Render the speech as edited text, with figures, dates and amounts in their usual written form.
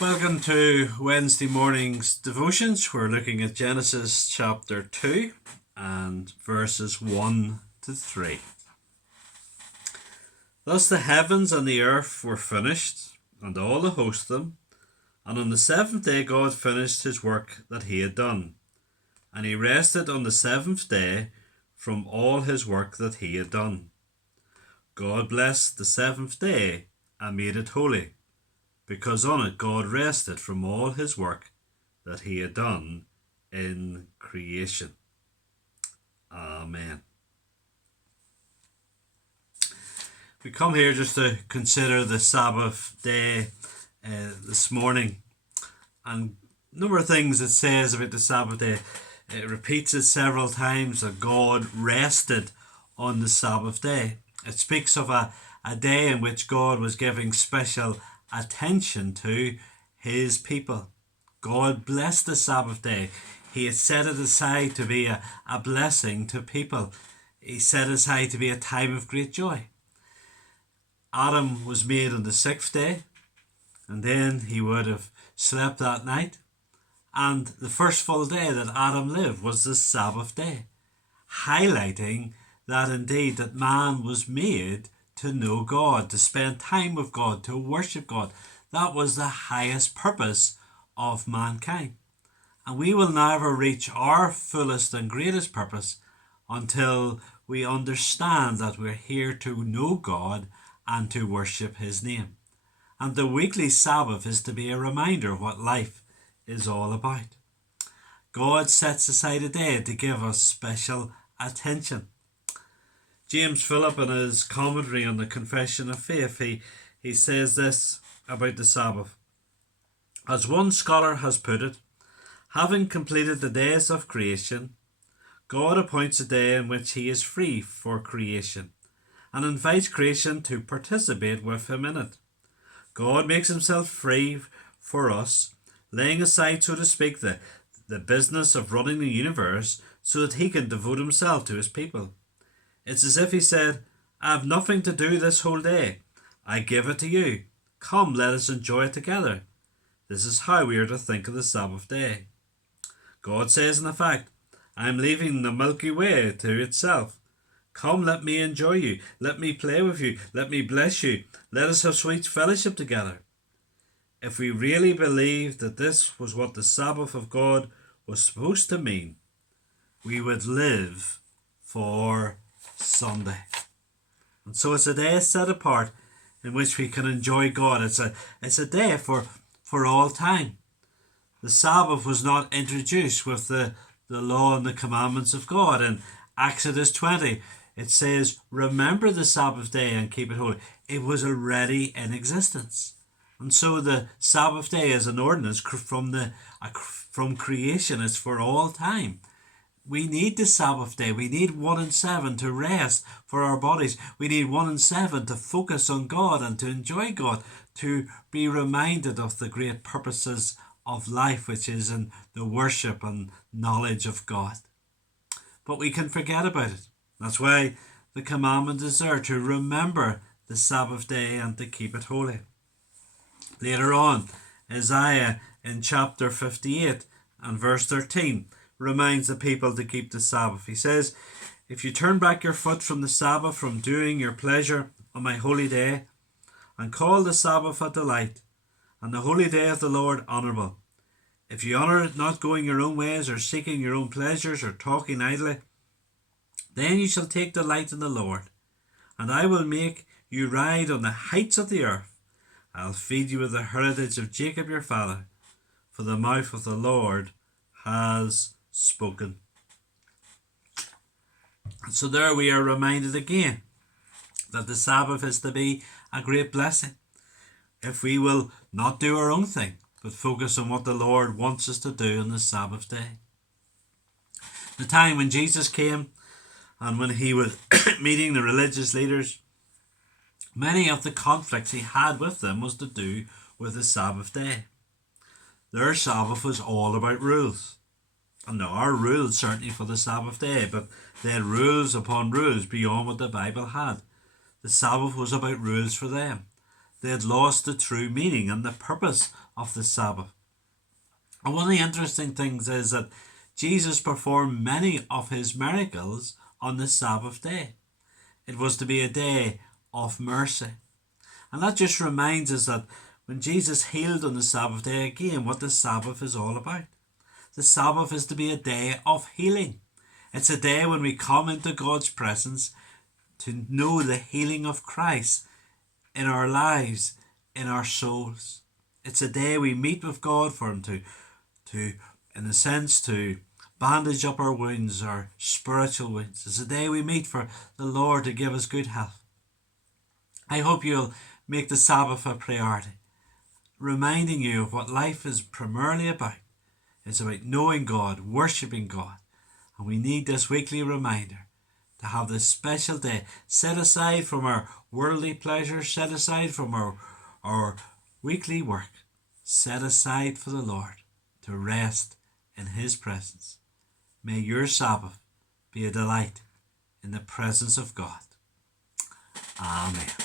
Welcome to Wednesday morning's devotions. We're looking at Genesis chapter 2 and verses 1 to 3. Thus the heavens and the earth were finished, and all the host of them. And on the seventh day God finished his work that he had done. And he rested on the seventh day from all his work that he had done. God blessed the seventh day and made it holy, because on it God rested from all his work that he had done in creation. Amen. We come here just to consider the Sabbath day this morning, and a number of things it says about the Sabbath day. It repeats it several times that God rested on the Sabbath day. It speaks of a day in which God was giving special attention to his people. God blessed the Sabbath day. He had set it aside to be a blessing to people. He set it aside to be a time of great joy. Adam was made on the sixth day, and then he would have slept that night. And the first full day that Adam lived was the Sabbath day, highlighting that indeed that man was made to know God, to spend time with God, to worship God. That was the highest purpose of mankind. And we will never reach our fullest and greatest purpose until we understand that we're here to know God and to worship his name. And the weekly Sabbath is to be a reminder of what life is all about. God sets aside a day to give us special attention. James Philip, in his commentary on the Confession of Faith, he says this about the Sabbath. As one scholar has put it, having completed the days of creation, God appoints a day in which he is free for creation and invites creation to participate with him in it. God makes himself free for us, laying aside, so to speak, the business of running the universe so that he can devote himself to his people. It's as if he said, I have nothing to do this whole day. I give it to you. Come, let us enjoy it together. This is how we are to think of the Sabbath day. God says in effect, I am leaving the Milky Way to itself. Come, let me enjoy you. Let me play with you. Let me bless you. Let us have sweet fellowship together. If we really believed that this was what the Sabbath of God was supposed to mean, we would live for Sunday. And so it's a day set apart in which we can enjoy God. It's a day for all time. The Sabbath was not introduced with the law and the commandments of God. In Exodus 20, it says, remember the Sabbath day and keep it holy. It was already in existence. And so the Sabbath day is an ordinance from creation. It's for all time. We need the Sabbath day. We need 1 and 7 to rest for our bodies. We need 1 and 7 to focus on God and to enjoy God, to be reminded of the great purposes of life, which is in the worship and knowledge of God. But we can forget about it. That's why the commandment is there, to remember the Sabbath day and to keep it holy. Later on, Isaiah in chapter 58 and verse 13 reminds the people to keep the Sabbath. He says, if you turn back your foot from the Sabbath, from doing your pleasure on my holy day, and call the Sabbath a delight, and the holy day of the Lord honourable, if you honour it not going your own ways, or seeking your own pleasures, or talking idly, then you shall take delight in the Lord, and I will make you ride on the heights of the earth. I'll feed you with the heritage of Jacob your father, for the mouth of the Lord has spoken. And so there we are reminded again that the Sabbath is to be a great blessing if we will not do our own thing, but focus on what the Lord wants us to do on the Sabbath day. The time when Jesus came and when he was meeting the religious leaders, many of the conflicts he had with them was to do with the Sabbath day. Their Sabbath was all about rules. And there are rules certainly for the Sabbath day, but they had rules upon rules beyond what the Bible had. The Sabbath was about rules for them. They had lost the true meaning and the purpose of the Sabbath. And one of the interesting things is that Jesus performed many of his miracles on the Sabbath day. It was to be a day of mercy. And that just reminds us that when Jesus healed on the Sabbath day, again, what the Sabbath is all about. The Sabbath is to be a day of healing. It's a day when we come into God's presence to know the healing of Christ in our lives, in our souls. It's a day we meet with God for Him to in a sense, to bandage up our wounds, our spiritual wounds. It's a day we meet for the Lord to give us good health. I hope you'll make the Sabbath a priority, reminding you of what life is primarily about. It's about knowing God, worshipping God. And we need this weekly reminder to have this special day set aside from our worldly pleasures, set aside from our weekly work, set aside for the Lord to rest in His presence. May your Sabbath be a delight in the presence of God. Amen.